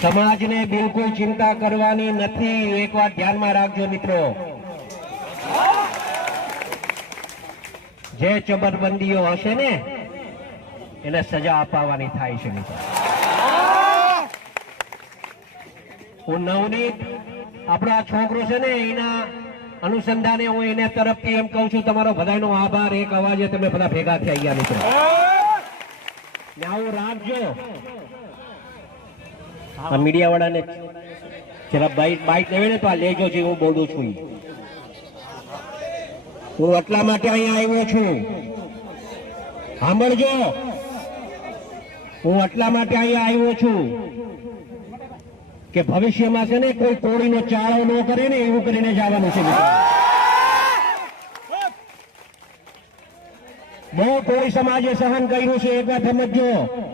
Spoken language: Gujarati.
સમાજને બિલકુલ ચિંતા કરવાની નથી, એક વાત ધ્યાનમાં રાખજો મિત્રો। જે ચબરબંધીઓ હશે ને એને સજા અપાવવાની થાય છે મિત્રો। હું નવનીત આપણો આ છોકરો છે ને એના અનુસંધાને હું એને તરફથી એમ કહું છું, તમારો બધાનો આભાર। એક અવાજે તમે બધા ભેગા થઈ ગયા મિત્રો, આવું રાખજો। આ મીડિયા વાળાને જરા બાઈક લેવે ને તો આ લેજો છે, હું બોલું છું। હું એટલા માટે અહીંયા આવ્યો છું, સાંભળજો। હું એટલા માટે અહીંયા આવ્યો છું કે ભવિષ્યમાં છે ને કોઈ કોળીનો ચાળો ન કરે ને એવું કરીને જવાનું છે મિત્રો। બહુ કોળી સમાજે સહન કર્યું છે, એક વાત સમજજો।